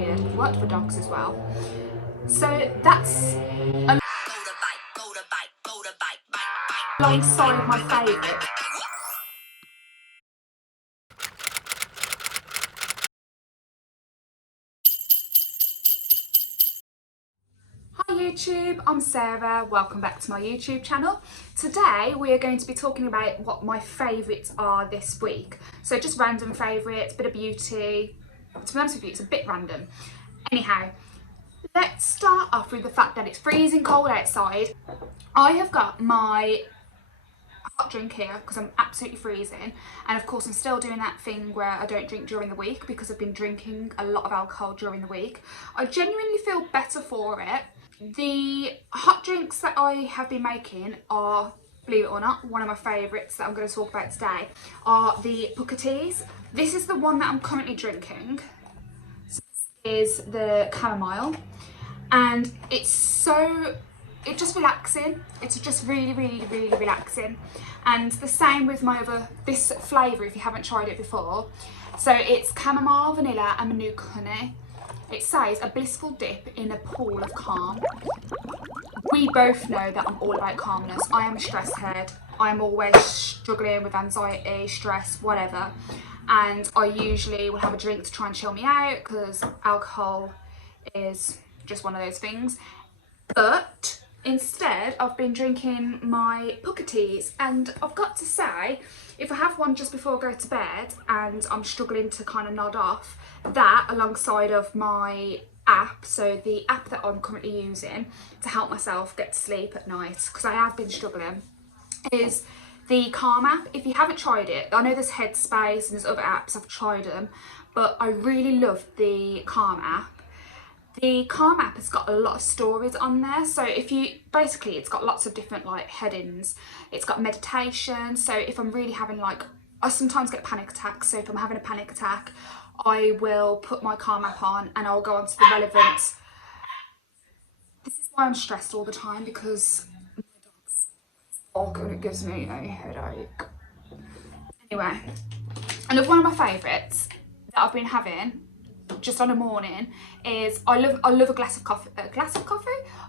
weird. I've worked for dogs as well. So that's alongside my favourite. Hi YouTube, I'm Sarah, welcome back to my YouTube channel. Today we are going to be talking about what my favourites are this week. So just random favourites, bit of beauty. To be honest with you, it's a bit random. Anyhow, let's start off with the fact that it's freezing cold outside. I have got my hot drink here because I'm absolutely freezing, and of course I'm still doing that thing where I don't drink during the week because I've been drinking a lot of alcohol during the week. I genuinely feel better for it. The hot drinks that I have been making are, believe it or not, one of my favourites that I'm going to talk about today are the Booker teas. This is the one that I'm currently drinking. So this is the chamomile, and it's just relaxing. It's just really relaxing. And the same with this flavour if you haven't tried it before. So it's chamomile, vanilla and manuka honey. It says a blissful dip in a pool of calm. We both know that I'm all about calmness. I am a stress head. I'm always struggling with anxiety, stress, whatever. And I usually will have a drink to try and chill me out because alcohol is just one of those things. But instead I've been drinking my Booker teas, and I've got to say, if I have one just before I go to bed and I'm struggling to kind of nod off, that alongside of my app, so the app that I'm currently using to help myself get to sleep at night because I have been struggling, is the Calm app. If you haven't tried it, I know there's Headspace and there's other apps, I've tried them, but I really love the Calm app. The Calm app has got a lot of stories on there, so it's got lots of different like headings. It's got meditation, so if I'm really having I sometimes get panic attacks, so if I'm having a panic attack, I will put my Calm app on and I'll go on to the relevant. This is why I'm stressed all the time, because my dog's bark and it gives me a headache. Anyway, and one of my favourites that I've been having just on a morning is I love a glass of coffee.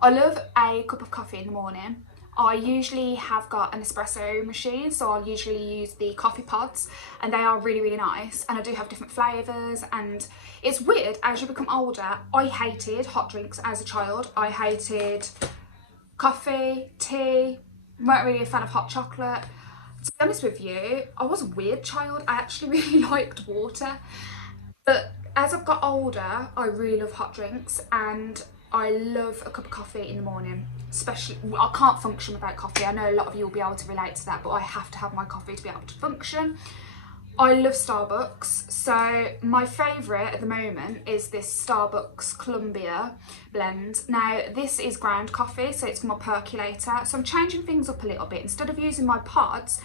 I love a cup of coffee in the morning. I usually have got an espresso machine, so I'll usually use the coffee pods, and they are really nice, and I do have different flavours. And it's weird, as you become older, I hated hot drinks as a child. I hated coffee, tea, weren't really a fan of hot chocolate. To be honest with you, I was a weird child. I actually really liked water. But as I've got older, I really love hot drinks, and I love a cup of coffee in the morning. Especially, I can't function without coffee. I know a lot of you will be able to relate to that, but I have to have my coffee to be able to function. I love Starbucks, so my favourite at the moment is this Starbucks Columbia blend. Now this is ground coffee, so it's more percolator, so I'm changing things up a little bit. Instead of using my pods,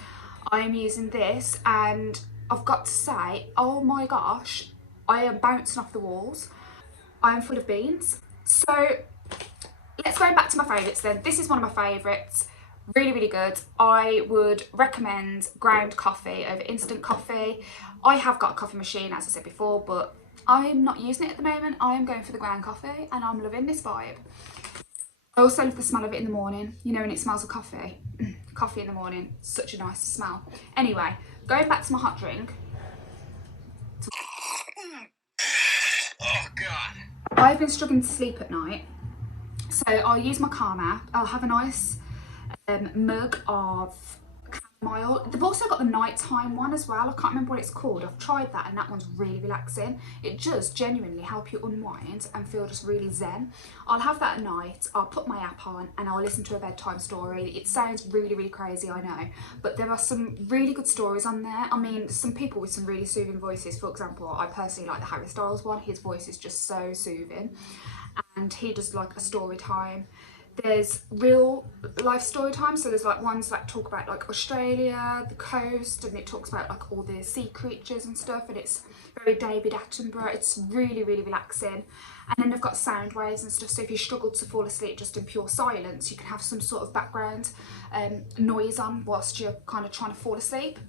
I am using this, and I've got to say, oh my gosh, I am bouncing off the walls. I am full of beans. So let's go back to my favourites then. This is one of my favourites. Really good. I would recommend ground coffee over instant coffee. I have got a coffee machine, as I said before, but I'm not using it at the moment. I am going for the ground coffee, and I'm loving this vibe. I also love the smell of it in the morning, you know, when it smells of coffee. Coffee in the morning, such a nice smell. Anyway, going back to my hot drink. Oh God. I've been struggling to sleep at night, so I'll use my Calm app. I'll have a nice mug of chamomile. They've also got the nighttime one as well. I can't remember what it's called. I've tried that, and that one's really relaxing. It does genuinely help you unwind and feel just really zen. I'll have that at night. I'll put my app on and I'll listen to a bedtime story. It sounds really crazy, I know, but there are some really good stories on there. I mean, some people with some really soothing voices. For example, I personally like the Harry Styles one. His voice is just so soothing, and he does like a story time. There's real life story time, so there's like ones that talk about like Australia, the coast, and it talks about like all the sea creatures and stuff, and it's very David Attenborough. It's really relaxing. And then they've got sound waves and stuff, so if you struggle to fall asleep just in pure silence, you can have some sort of background noise on whilst you're kind of trying to fall asleep.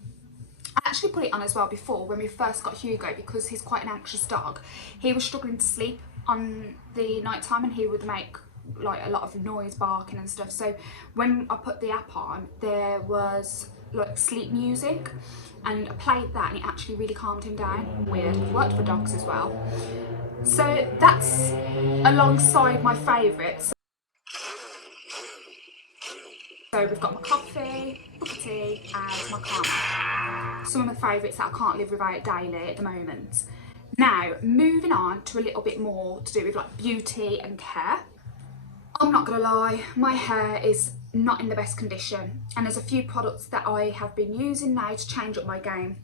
I actually put it on as well before when we first got Hugo, because he's quite an anxious dog. He was struggling to sleep on the night time, and he would make like a lot of noise, barking and stuff. So when I put the app on, there was like sleep music, and I played that and it actually really calmed him down. Weird. I've worked for dogs as well. So that's alongside my favourites. So we've got my coffee, cup of tea and my caramel. Some of my favourites that I can't live without daily at the moment. Now, moving on to a little bit more to do with like beauty and care. I'm not gonna lie, my hair is not in the best condition, and there's a few products that I have been using now to change up my game.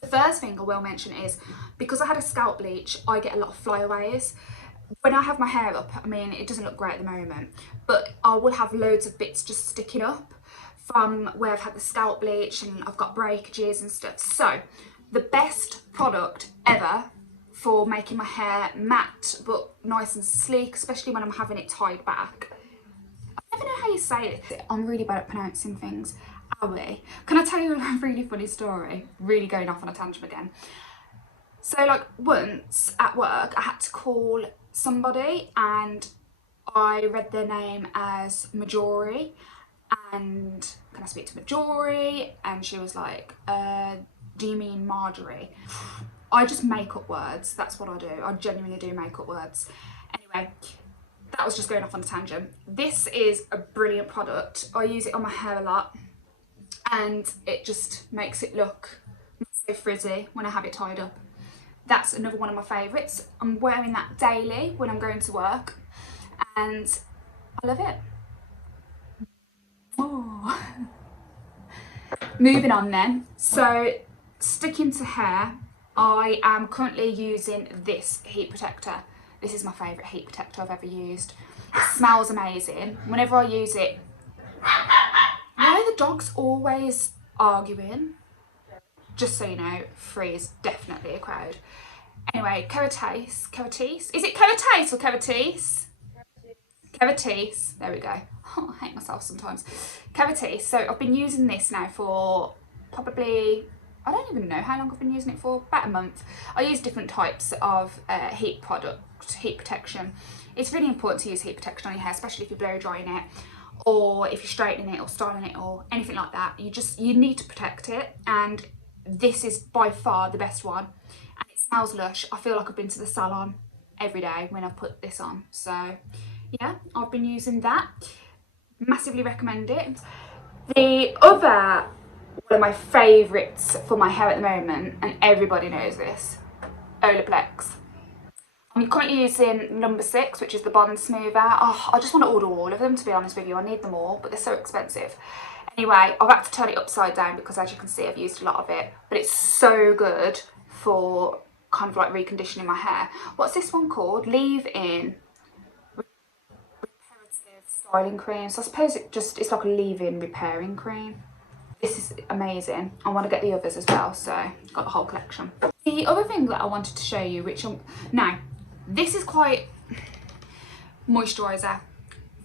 The first thing I will mention is, because I had a scalp bleach, I get a lot of flyaways. When I have my hair up, I mean, it doesn't look great at the moment, but I will have loads of bits just sticking up from where I've had the scalp bleach, and I've got breakages and stuff. So the best product ever for making my hair matte but nice and sleek, especially when I'm having it tied back. I never know how you say it. I'm really bad at pronouncing things. Owie. Can I tell you a really funny story? Really going off on a tangent again. So like once at work, I had to call somebody and I read their name as Majori, and can I speak to Majori? And she was like, do you mean Marjorie? I just make up words, that's what I do. I genuinely do make up words. Anyway, that was just going off on a tangent. This is a brilliant product. I use it on my hair a lot, and it just makes it look not so frizzy when I have it tied up. That's another one of my favourites. I'm wearing that daily when I'm going to work, and I love it. Oh. Moving on then. So sticking to hair, I am currently using this heat protector. This is my favourite heat protector I've ever used. It smells amazing. Whenever I use it, why are the dogs always arguing? Just so you know, 3 is definitely a crowd. Anyway, Keratis. Is it Keratis or Keratis? Keratis. There we go. Oh, I hate myself sometimes. Keratis. So I've been using this now for probably, I don't even know how long I've been using it for, about a month. I use different types of heat protection. It's really important to use heat protection on your hair, especially if you're blow drying it, or if you're straightening it or styling it or anything like that. You need to protect it, and this is by far the best one, and it smells lush. I feel like I've been to the salon every day when I've put this on. So yeah, I've been using that. Massively recommend it. The other one of my favourites for my hair at the moment, and everybody knows this, Olaplex. I'm currently using number 6, which is the bond smoother. Oh, I just want to order all of them, to be honest with you. I need them all, but they're so expensive. Anyway, I've had to turn it upside down because, as you can see, I've used a lot of it, but it's so good for kind of like reconditioning my hair. What's this one called? Leave-in reparative styling cream. So I suppose it's like a leave-in repairing cream. This is amazing. I want to get the others as well, so I've got the whole collection. The other thing that I wanted to show you, now this is quite moisturiser,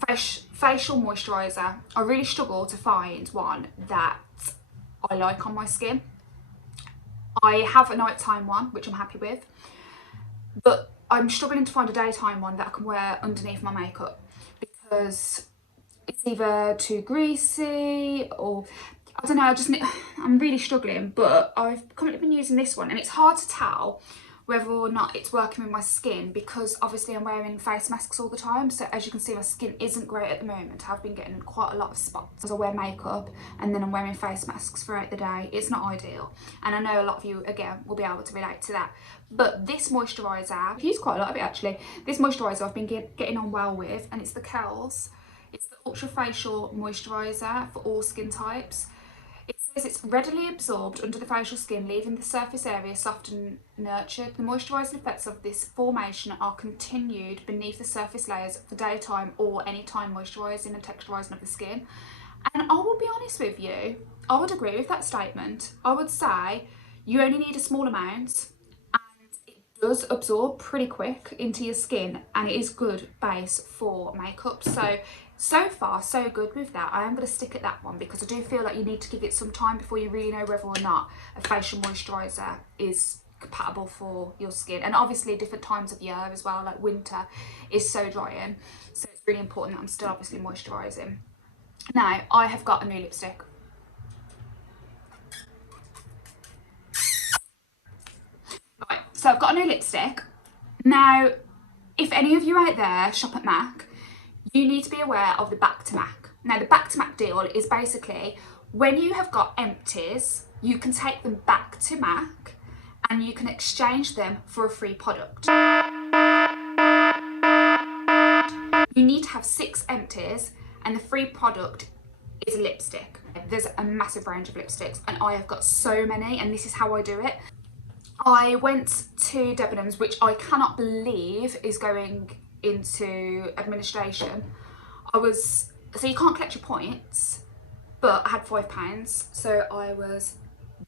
facial moisturiser. I really struggle to find one that I like on my skin. I have a nighttime one, which I'm happy with, but I'm struggling to find a daytime one that I can wear underneath my makeup, because it's either too greasy or I don't know, I'm really struggling. But I've currently been using this one, and it's hard to tell whether or not it's working with my skin, because obviously I'm wearing face masks all the time. So as you can see, my skin isn't great at the moment. I've been getting quite a lot of spots as I wear makeup, and then I'm wearing face masks throughout the day. It's not ideal, and I know a lot of you, again, will be able to relate to that. But this moisturiser, I've used quite a lot of it actually. This moisturiser I've been getting on well with, and it's the Knowles. It's the Ultra Facial Moisturiser for all skin types. It says it's readily absorbed under the facial skin, leaving the surface area soft and nurtured. The moisturising effects of this formation are continued beneath the surface layers for daytime or anytime moisturising and texturising of the skin. And I will be honest with you, I would agree with that statement. I would say you only need a small amount, and it does absorb pretty quick into your skin, and it is good base for makeup. So far so good with that. I am going to stick at that one because I do feel like you need to give it some time before you really know whether or not a facial moisturiser is compatible for your skin. And obviously different times of year as well, like winter is so drying, so it's really important that I'm still obviously moisturising. Now I have got a new lipstick. Right, so I've got a new lipstick. Now, if any of you out there shop at MAC, you need to be aware of the back to MAC. Now, the back to MAC deal is basically when you have got empties, you can take them back to MAC and you can exchange them for a free product. You need to have 6 empties and the free product is a lipstick. There's a massive range of lipsticks and I have got so many, and this is how I do it. I went to Debenhams, which I cannot believe is going into administration. So you can't collect your points, but I had £5, so I was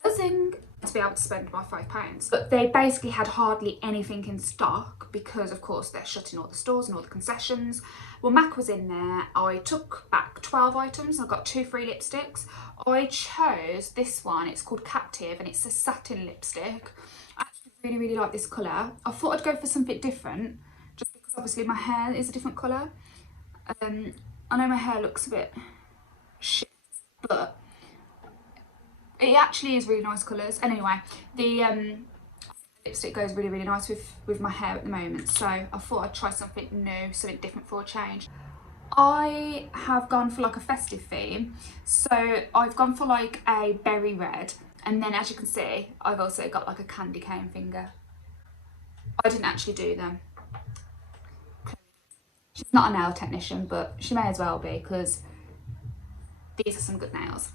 buzzing to be able to spend my £5. But they basically had hardly anything in stock because of course they're shutting all the stores and all the concessions. Well, MAC was in there. I took back 12 items. I got 2 free lipsticks. I chose this one. It's called Captive and it's a satin lipstick. I actually really like this colour. I thought I'd go for something different just because obviously my hair is a different colour. I know my hair looks a bit shit, but it actually is really nice colours. And anyway, the lipstick goes really nice with my hair at the moment, so I thought I'd try something new, something different for a change. I have gone for like a festive theme, so I've gone for like a berry red, and then as you can see I've also got like a candy cane finger. I didn't actually do them. She's not a nail technician, but she may as well be because these are some good nails.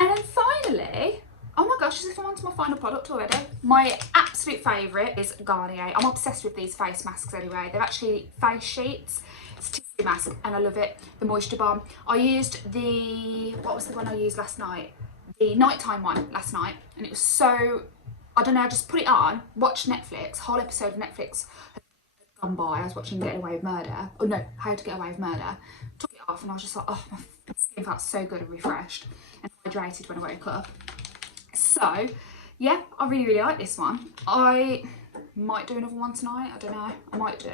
And then finally, oh my gosh, as if I'm on to my final product already. My absolute favourite is Garnier. I'm obsessed with these face masks anyway. They're actually face sheets. It's tissue mask and I love it. The Moisture Bomb. I used what was the one I used last night? The nighttime one last night, and it was so, I don't know, I just put it on, watched Netflix, whole episode of Netflix had gone by. I was watching Getting Away with Murder. Oh no, How to Get Away with Murder. Took it off and I was just like, oh, my skin felt so good and refreshed and hydrated when I woke up. So yeah, I really like this one. I might do another one tonight. I don't know. I might do.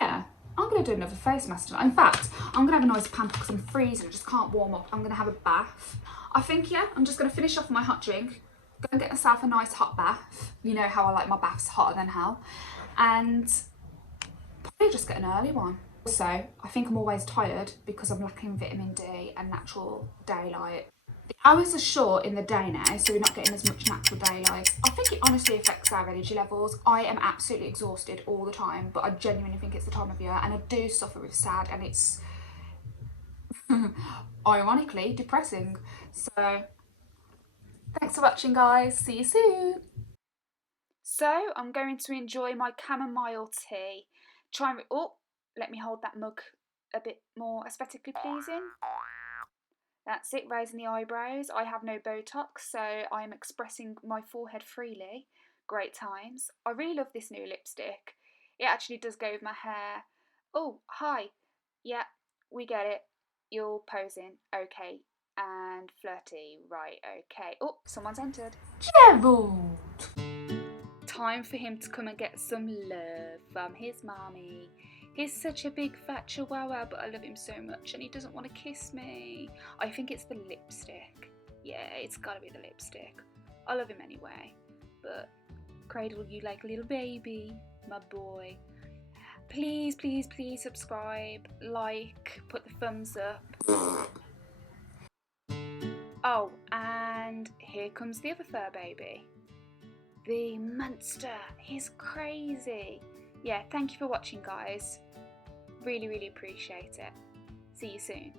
Yeah, I'm going to do another face mask tonight. In fact, I'm going to have a nice pamper because I'm freezing. I just can't warm up. I'm going to have a bath. I think, yeah, I'm just going to finish off my hot drink. Go and get myself a nice hot bath. You know how I like my baths hotter than hell. And probably just get an early one. Also, I think I'm always tired because I'm lacking vitamin D and natural daylight. The hours are short in the day now, so we're not getting as much natural daylight. I think it honestly affects our energy levels. I am absolutely exhausted all the time, but I genuinely think it's the time of year, and I do suffer with SAD, and it's ironically depressing. So thanks for watching, guys. See you soon. So I'm going to enjoy my chamomile tea. Let me hold that mug a bit more aesthetically pleasing. That's it, raising the eyebrows. I have no Botox, so I am expressing my forehead freely. Great times. I really love this new lipstick. It actually does go with my hair. Oh, hi. Yeah, we get it. You're posing. Okay. And flirty. Right, okay. Oh, someone's entered. Gerald! Time for him to come and get some love from his mommy. He's such a big fat chihuahua, but I love him so much and he doesn't want to kiss me. I think it's the lipstick. Yeah, it's gotta be the lipstick. I love him anyway, but cradle you like a little baby, my boy. Please subscribe, like, put the thumbs up. Oh, and here comes the other fur baby. The monster. He's crazy. Yeah, thank you for watching, guys. Really appreciate it. See you soon.